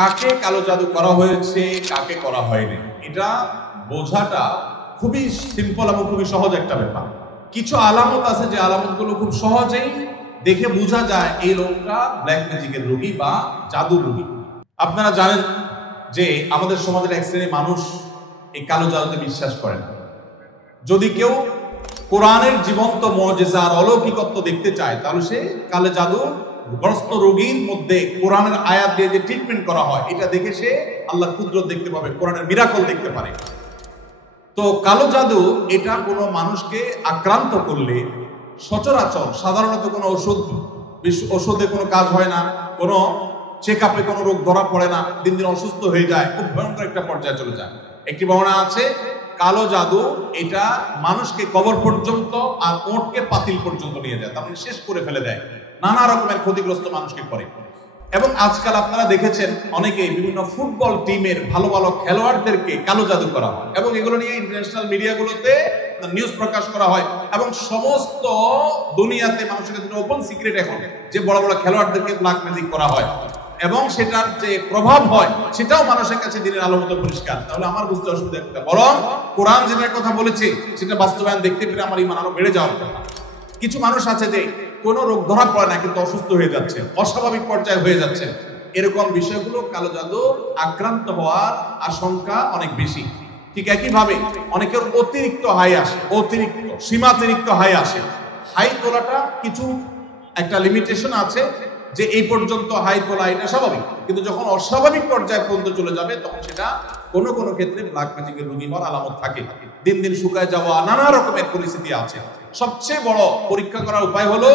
কাকে কালো জাদু করা হয়েছে কাকে করা হয়নি এটা বোঝাটা খুবই সিম্পল এবং খুবই সহজ একটা ব্যাপার। কিছু আলামত আছে যে আলামতগুলো খুব সহজেই দেখে বোঝা যায় এই লোকটা ব্ল্যাক ম্যাজিকের রোগী বা জাদুর রোগী। আপনারা জানেন যে আমাদের সমাজের এক শ্রেণীর মানুষ এই কালো জাদুতে বিশ্বাস করে না। যদি কেউ কোরআনের জীবন্ত মুজিজা আর অলৌকিকত্ব দেখতে চায় তাহলে সে কালো জাদু গ্রস্ত রোগীর মধ্যে কোরআনের আয়াত দিয়ে যে ট্রিটমেন্ট করা হয় এটা দেখে সে আল্লাহর কুদরত দেখতে পাবে, কোরআনের মিরাকল দেখতে পারে। তো কালো জাদু এটা কোনো মানুষকে আক্রান্ত করলে সচরাচর সাধারণত কোনো ওষুধে কোনো কাজ হয় না, কোনো চেক আপে কোনো রোগ ধরা পড়ে না, দিন দিন অসুস্থ হয়ে যায়, খুব ভয়ঙ্কর একটা পর্যায়ে চলে যায়। একটি বর্ণনা আছে কালো জাদু এটা মানুষকে কবর পর্যন্ত আর ওঁটকে পাতিল পর্যন্ত নিয়ে যায়, তার মানে শেষ করে ফেলে দেয়, নানা রকমের ক্ষতিগ্রস্ত মানুষকে করে। এবং আজকাল আপনারা দেখেছেন অনেকেই বিভিন্ন ফুটবল টিমের ভালো ভালো খেলোয়াড়দেরকে কালো জাদু করা হয় এবং এগুলো নিয়ে ইন্টারন্যাশনাল মিডিয়াগুলোতে নিউজ প্রকাশ করা হয় এবং সমস্ত দুনিয়াতে মানুষের কাছে ওপেন সিক্রেট এখন যে বড় বড় খেলোয়াড়দেরকে ব্ল্যাক ম্যাজিক করা হয় এবং সেটার যে প্রভাব হয় সেটাও মানুষের কাছে দিনের আলো মতো পরিষ্কার। তাহলে আমার বুঝতে অসুবিধা একটা, বরং কোরআন যেটার কথা বলেছে সেটা বাস্তবায়ন দেখতে পেরে আমার ইমান আরো বেড়ে যাওয়ার কথা। কিছু মানুষ আছে যে কোনো রোগ ধরা পড়ে না কিন্তু অসুস্থ হয়ে যাচ্ছে, অস্বাভাবিক পর্যায়ে হয়ে যাচ্ছে, এরকম বিষয়গুলো কালো জাদু আক্রান্ত হওয়ার আশঙ্কা অনেক বেশি। ঠিক একইভাবে অনেকের অতিরিক্ত হাই আসে, অতিরিক্ত সীমাতিরিক্ত হাই আসে। হাই তোলাটা কিছু একটা লিমিটেশন আছে যে এই পর্যন্ত হাই তোলা এটা স্বাভাবিক, কিন্তু যখন অস্বাভাবিক পর্যায়ে পর্যন্ত চলে যাবে তখন সেটা কোনো কোনো ক্ষেত্রে ব্ল্যাক ম্যাজিকের রোগী হওয়ার আলামত থাকে। দিন দিন শুকায় যাওয়া, নানা রকমের পরিস্থিতি আছে। সবচেয়ে বড় পরীক্ষা করার উপায় হলো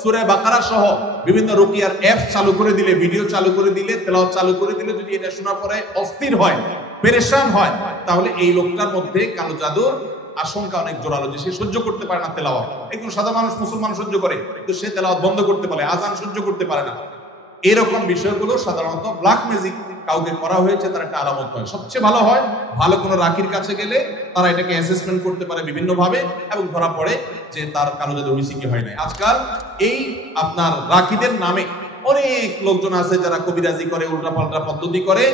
সূরা বাকারা সহ বিভিন্ন রুকিয়ার অ্যাপ চালু করে দিলে, ভিডিও চালু করে দিলে, তেলাওয়াত চালু করে দিলে যদি এটা শোনার পরে অস্থির হয়, পেরেশান হয়, তাহলে এই লোকটার মধ্যে কালো জাদুর আশঙ্কা অনেক জোরালো, যে সে সহ্য করতে পারে না তেলাওয়াত। একজন সাদা মানুষ মুসলমান সহ্য করে, কিন্তু সে তেলাওয়াত বন্ধ করতে পারে, আজান সহ্য করতে পারে না। এরকম বিষয়গুলো সাধারণত ব্ল্যাক ম্যাজিক কাউকে করা হয়েছে তার একটা আলামত হয়। সবচেয়ে ভালো হয় ভালো কোনো রাকির কাছে গেলে তারা এটাকে অ্যাসেসমেন্ট করতে পারে বিভিন্নভাবে এবং ধরা পড়ে যে তার কালো জাদু হয়েছে কি হয় নাই। আজকাল এই আপনার রাকিদের নামে অনেক লোকজন আছে যারা কবিরাজি করে, উল্টাপাল্টা পদ্ধতি করে,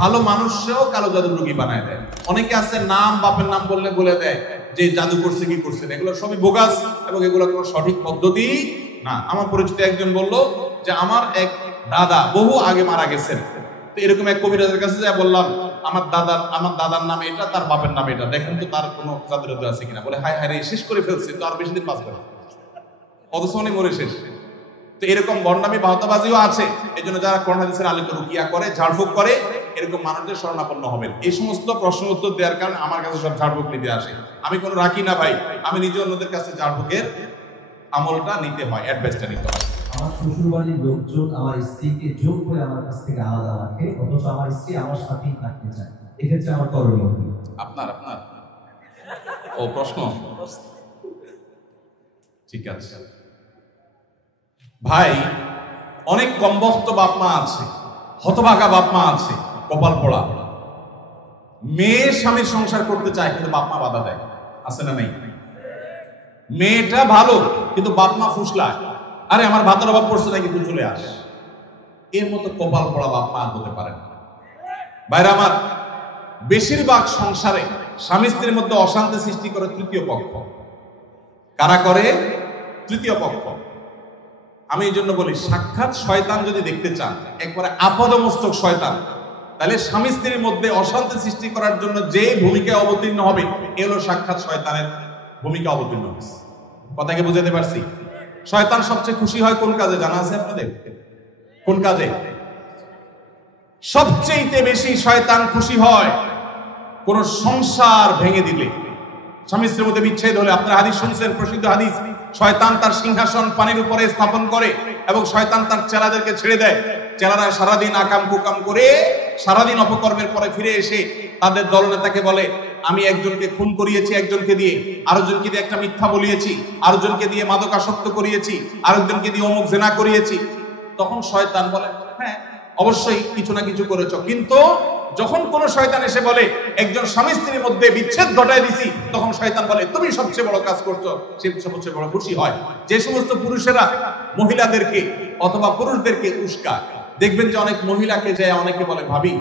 ভালো মানুষও কালো জাদুর রোগী বানায় দেয়। অনেকে আছে নাম বাপের নাম বললে বলে দেয় যে জাদু করছে কি করছে, এগুলো সবই বোগাস এবং এগুলো কোনো সঠিক পদ্ধতি না। আমার পরিচিত একজন বলল যে আমার এক দাদা বহু আগে মারা গেছেন, তো এরকম এক কবিরাজের কাছে যা বললাম আমার দাদার নামে এটা, তার বাপের নামে এটা, দেখেন তো তার কোনো জাদু আছে কিনা। বলে হায় হায় রে, শেষ করে ফেলছে, তো আর বেশি দিন বাঁচবে না, অথচ উনি মরে শেষ। তো এরকম বর্ণামি বাহতাবাজিও আছে। এই জন্য যারা কোরআন হাদিসের আলোকে রুকিয়া করে, ঝাড়ফুঁক করে, এরকম মানুষদের শরণাপন্ন হবেন। এই সমস্ত প্রশ্ন উত্তর দেওয়ার কারণে আমার কাছে সব ঝাড়ফুঁক নিতে আসে। আমি কোনো রাখি না ভাই, আমি নিজে অন্যদের কাছে ঝাড়ফুঁকের আমলটা নিতে হয়, অ্যাডভাইসটা নিতে হয়। আমার শ্বশুরবাড়ির লোকজন আমার স্ত্রীকে জোর করে আমার কাছ থেকে আলাদা রাখে, অথচ আমার স্ত্রী আমার সাথেই থাকতে চায়, এক্ষেত্রে আমার করণীয় কি? আপনার ও প্রশ্ন ঠিক আছে ভাই, অনেক কমবখ্ত বাপ মা আছে, হতভাগা বাপ মা আছে, কপাল পোড়া, মেয়ে স্বামীর সংসার করতে চায় কিন্তু বাপ মা বাধা দেয়, আছে না নাই? মেয়েটা ভালো কিন্তু বাপ মা ফুসলায়, আরে আমার ভাতের অভাব পড়ছে না কিন্তু চলে আস। এর মতো কপাল পোড়া বাপ মা হতে পারে না। ভাইরা আমার, বেশিরভাগ সংসারে স্বামী স্ত্রীর মধ্যে অশান্তি সৃষ্টি করে তৃতীয় পক্ষ। কারা করে? তৃতীয় পক্ষ। আমি এই জন্য বলি, সাক্ষাৎ শয়তান যদি দেখতে চান, একবারে আপাদমস্তক শয়তান, তাহলে স্বামী স্ত্রীর মধ্যে অশান্তি সৃষ্টি করার জন্য যে ভূমিকায় অবতীর্ণ হবে এলো সাক্ষাৎ শয়তানের ভূমিকা অবতীর্ণ হয়েছে। কথাকে বুঝাতে পারছি? শয়তান সবচেয়ে খুশি হয় কোন কাজে জানা আছে আপনাদের? কোন কাজে সবচেয়ে বেশি শয়তান খুশি হয়? কোন সংসার ভেঙে দিলে, স্বামী স্ত্রীর মধ্যে বিচ্ছেদ হলে। আপনারা হাদিস শুনছেন, প্রসিদ্ধ হাদিস, শয়তান তার সিংহাসন পানির উপরে স্থাপন করে এবং শয়তান তার চেলাদেরকে ছেড়ে দেয়। চেলারা সারাদিন আকাম কুকাম করে সারাদিন অপকর্মের পরে ফিরে এসে তাদের দলনেতাকে বলে, আমি একজনকে খুন করিয়েছি, একজনকে দিয়ে আরেকজনকে দিয়ে একটা মিথ্যা বলিয়েছি, আরেকজনকে দিয়ে মাদকাসক্ত করিয়েছি, আরেকজনকে দিয়ে অমুক জেনা করিয়েছি। তখন শয়তান বলে, হ্যাঁ অবশ্যই কিছু না কিছু করেছ। কিন্তু যখন কোন শয়তান এসে বলে একজন স্বামী স্ত্রীর মধ্যে বিচ্ছেদ ঘটায় দিছি, তখন শয়তান বলে তুমি সবচেয়ে বড় কাজ করছো, সে সবচেয়ে বড় খুশি হয়। যে সমস্ত পুরুষেরা মহিলাদেরকে অথবা পুরুষদেরকে উস্কায়, দেখবেন যে অনেক মহিলাকে যায় অনেকে বলে, ভাবি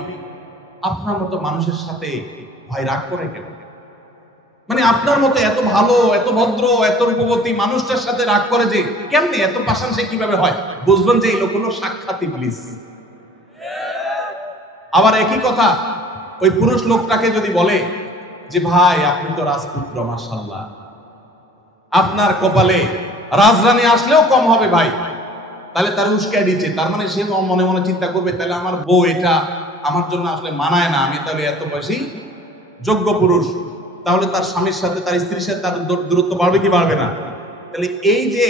আপনার মতো মানুষের সাথে ভাই রাগ করে কেন? মানে আপনার মতো এত ভালো, এত ভদ্র, এত রূপবতী মানুষটার সাথে রাগ করে যে কেমনে, এত পাষাণ সে কিভাবে হয়? বুঝবেন যে এই লোক হলো সাক্ষাৎ ইবলিস। আবার একই কথা ওই পুরুষ লোকটাকে যদি বলে যে ভাই আপনি তো রাজপুত্র, মাশাআল্লাহ, আপনার কপালে রাজরানী আসলেও কম হবে ভাই, তাহলে তার উস্কায় দিচ্ছে, তার মানে সে মনে মনে চিন্তা করবে তাহলে আমার বউ এটা আমার জন্য আসলে মানায় না, আমি তাহলে এত বেশি যোগ্য পুরুষ, তাহলে তার স্বামীর সাথে তার স্ত্রীর সাথে তার দূরত্ব বাড়বে কি বাড়বে না? তাহলে এই যে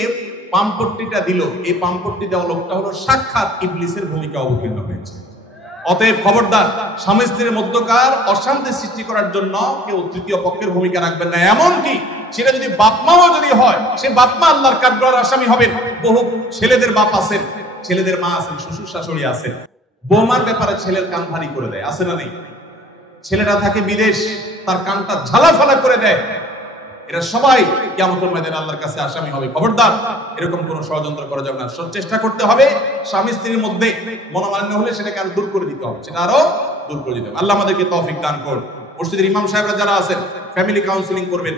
পাম্পট্টিটা দিল, এই পাম্পট্টি দেওয়া লোকটা হলো সাক্ষাৎ ইবলিসের ভূমিকা অবতীর্ণ হয়েছে। অতএব খবরদার, স্বামী স্ত্রীর মধ্যকার অশান্তি সৃষ্টি করার জন্য কেউ তৃতীয় পক্ষের ভূমিকা রাখবেন না। এমনকি সেটা যদি বাপমাও যদি হয়, সে বাপমা আল্লাহর কাঠগড়ার আসামি হবেন। বহু ছেলেদের বাপ আছেন, ছেলেদের মা আছেন, শ্বশুর শাশুড়ি আছেন, বৌমার ব্যাপারে ছেলের কান ভারী করে দেয়, আছে না নেই? ছেলেটা থাকে বিদেশ, তার কানটা ঝালাফালা করে দেয়। এরা সবাই কিয়ামতের ময়দানে আল্লাহর কাছে আসামি হবে। খবরদার, এরকম কোন ষড়যন্ত্র করা যাবে না। চেষ্টা করতে হবে স্বামী স্ত্রীর মধ্যে মনোমালিন্য হলে সেটাকে আরো দূর করে দিতে হবে, সেটা আরো দূর করে দিতে হবে। আল্লাহ আমাদেরকে তৌফিক দান করুন। মসজিদের ইমাম সাহেবরা যারা আছেন, ফ্যামিলি কাউন্সিলিং করবেন।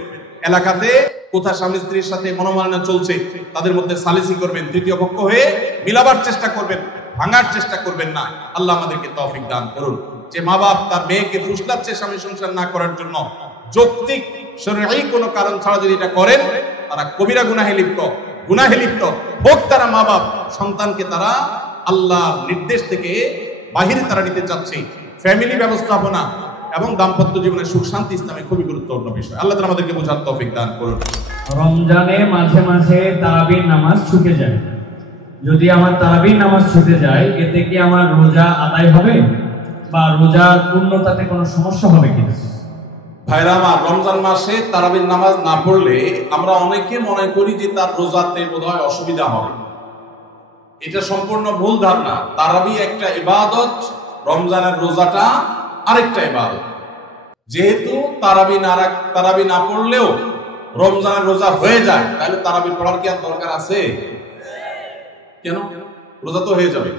এলাকাতে কোথায় স্বামী স্ত্রীর সাথে মনোমালিন্য চলছে তাদের মধ্যে সালিসি করবেন, তৃতীয় পক্ষ হয়ে মিলাবার চেষ্টা করবেন, ভাঙার চেষ্টা করবেন না। আল্লাহ আমাদেরকে তৌফিক দান করুন। যে মা বাপ তার মেয়েকে ফুসলাচ্ছে স্বামী সংসার না করার জন্য, যৌক্তিক শরঈ কোনো কারণ ছাড়া যদি এটা করেন, তারা কবিরা গুনাহে লিপ্ত হোক। তারা মা বাপ সন্তানকে তারা আল্লাহর নির্দেশ থেকে বাহিরে তারা নিতে চাচ্ছে। ফ্যামিলি ব্যবস্থাপনা এবং দাম্পত্য জীবনের সুখ শান্তি ইসলামে খুবই গুরুত্বপূর্ণ বিষয়। আল্লাহ তাআলা আমাদেরকে বোঝার তৌফিক দান করুন। রমজানে মাঝে মাঝে তারাবির নামাজ ছুটে যায়, যদি আমার তারাবির নামাজ ছুটে যায়, এতে কি আমার রোজা আদায় হবে বা রোজার পূর্ণতাতে কোনো সমস্যা হবে কিনা? ভাইরা আমার, রমজান মাসে তারাবির নামাজ না পড়লে আমরা অনেকে মনে করি যে তার রোজাতে বোধহয় অসুবিধা হবে। এটা সম্পূর্ণ ভুল ধারণা। তারাবি একটা ইবাদত, রমজানের রোজাটা আরেকটা ইবাদত। যেহেতু তারাবি না পড়লেও রমজানের রোজা হয়ে যায়, তাহলে তারাবি পড়ার কি আর দরকার আছে? কেন? রোজা তো হয়ে যাবে।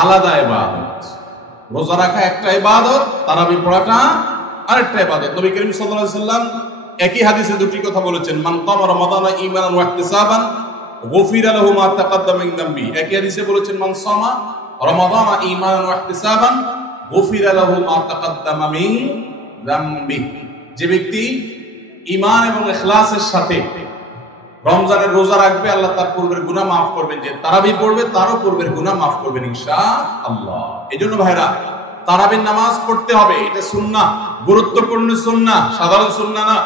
আলাদা ইবাদত। রোজা রাখা একটা ইবাদত, তারাবি পড়াটা আরেকটা ইবাদত। নবী করিম সাল্লাল্লাহু আলাইহি ওয়াসাল্লাম একই হাদিসে দুটি কথা বলেছেন, মান কামা রমাদানা ঈমানান ওয়া ইহতিসাবান গুফিরা লাহু মা তাকাদ্দামা মিন যামবি। একই হাদিসে বলেছেন, মান সামা রমাদানা ঈমানান ওয়া ইহতিসাবান গুফিরা লাহু মা তাকাদ্দামা মিন যামবি। যে ব্যক্তি ঈমান এবং ইখলাসের সাথে রমজানের রোজা রাখবে, আল্লাহ তার পূর্বের গুনাহ মাফ করবেন। যে তারাবি পড়বে, তারও পূর্বের গুনাহ মাফ করবেন ইনশাআল্লাহ। এজন্য ভাইরা, তারাবির নামাজ পড়তে হবে। এটা সুন্নাহ, গুরুত্বপূর্ণ সুন্নাহ, সাধারণ সুন্নাহ না।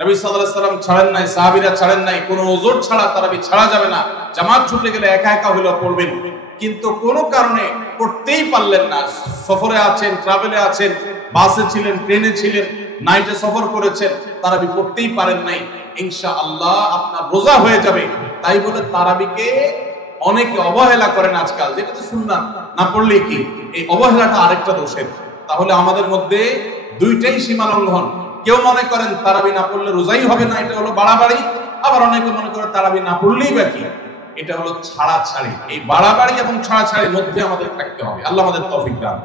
নবী সাল্লাল্লাহু আলাইহি ওয়াসাল্লাম ছাড়েন নাই, সাহাবীরা ছাড়েন নাই। কোনো ওযর ছাড়া তারাবি ছাড়া যাবে না। জামাত ছুটে গেলে একা একা হলেও পড়বেন, কিন্তু কোনো কারণে পড়তেই পারলেন না, সফরে আছেন, ট্রাভেলে আছেন, বাসে ছিলেন, ট্রেনে ছিলেন, নাইটে সফর করেছেন, তারাবি পড়তেই পারেন নাই, ইনশাআল্লাহ আপনার রোজা হয়ে যাবে। তাই বলে তারাবিকে অনেকে অবহেলা করেন আজকাল, যেটা তো সুন্নাহ, না পড়লে কি? এই অবহেলাটা আরেকটা দোষের। তাহলে আমাদের মধ্যে দুইটাই সীমা লঙ্ঘন। কেউ মনে করেন তারাবি না পড়লে রোজাই হবে না, এটা হলো বাড়াবাড়ি। আবার অনেকে মনে করে তারাবি না পড়লেই বাকি, এটা হলো ছাড়াছাড়ি। এই বাড়াবাড়ি এবং ছাড়াছাড়ির মধ্যে আমাদের থাকতে হবে। আল্লাহ আমাদের তৌফিক দান।